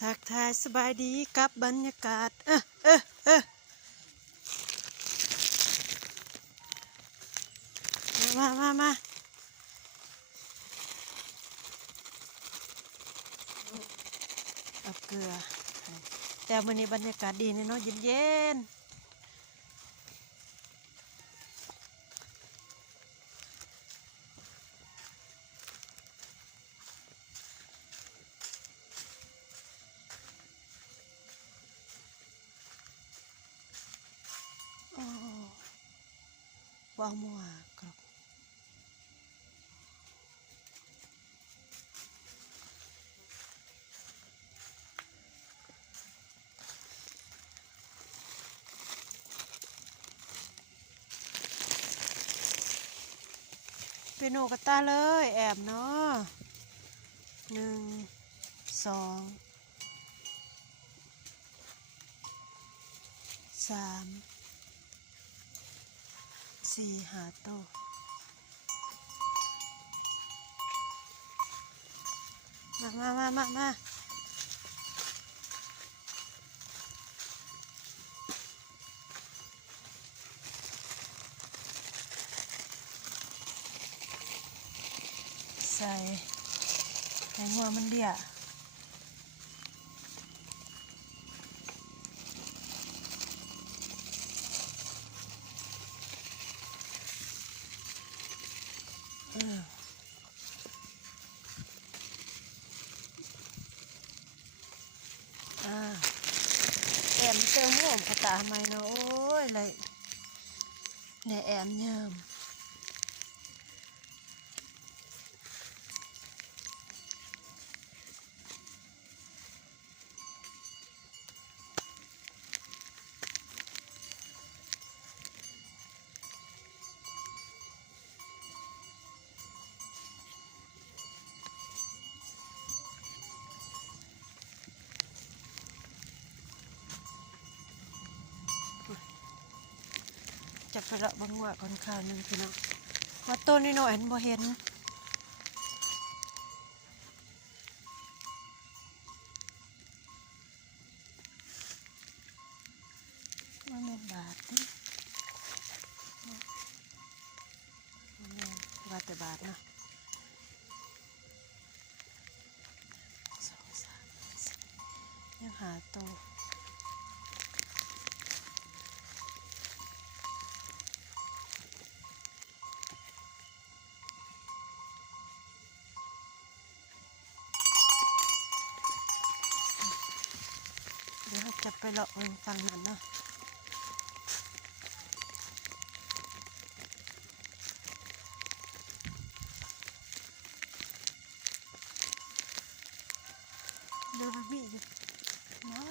ทักทายสบายดีกับบรรยากาศมาเอาเกลือแต่วันนี้บรรยากาศดีเนาะเย็นว้าวมัวครับเปียโนกระตาเลยแอบเนาะ1 2 3 4 5โต๊ะมาใส่ให้หัวมันเดี่ยแอมเติมหัวกระตาไหมเนาะโอ้ยเลยเนี่ยแอมเยิมจะไปละบังว่าก่อนข้าวนึงพี่น้องว่าต้นนี่น้อยเห็นบ่เห็นมันเป็นบาทนี่บาทแต่บาทเนาะ2 3 4ยังหาโตเดี๋ยวเราจะไปเลาะฟังนั้นเนาะเรือมันมีอยู่เนาะ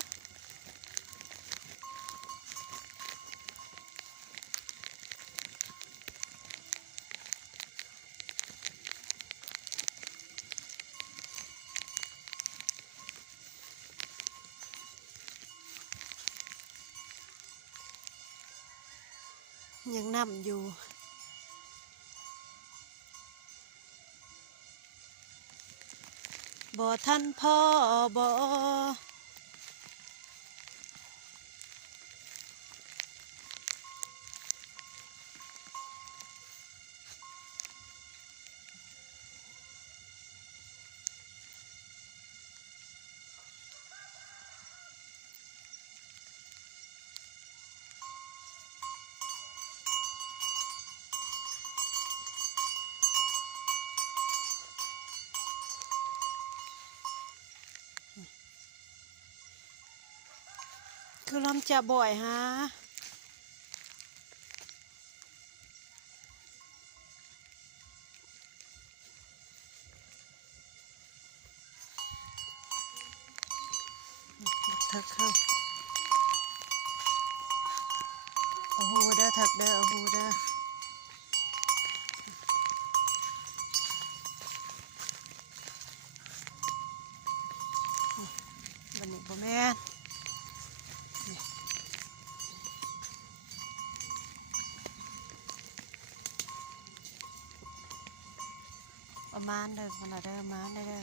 ยังนำอยู่บ่ทันพ่อบ่คือลำจะบ่อยฮะเถิกเข้าโอ้โหเด้อเถิกเด้อโอ้โหเด้อวันนี้บ่แม่นประมาณเด้อคนละเด้อมาเด้อ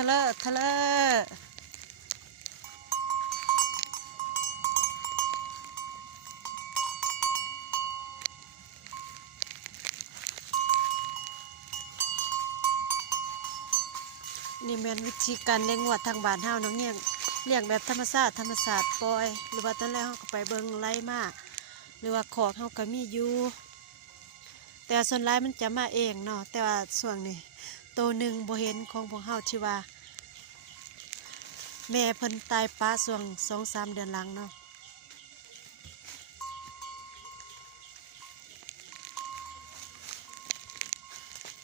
ะเลทะเลนี่แม่นวิธีการเลี้ยงวัวทางบ้านเฮาน้องเลี้ยงแบบธรรมชาติปล่อยหรือว่าตอนแรกเฮาก็ไปเบิ่งไร่มาหรือว่าคอกเฮาก็มีอยู่แต่ส่วนหลายมันจะมาเองเนาะแต่ว่าช่วงนี้โตหนึ่งบ่เห็นของพวกเฮาที่ว่าแม่เพิ่นตายป้าช่วง 2-3 เดือนหลังเนาะ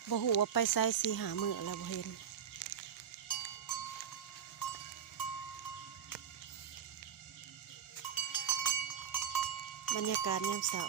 บ่ฮู้ว่าไปไส4-5 มื้อแล้วบ่เห็นบรรยากาศยามเช้า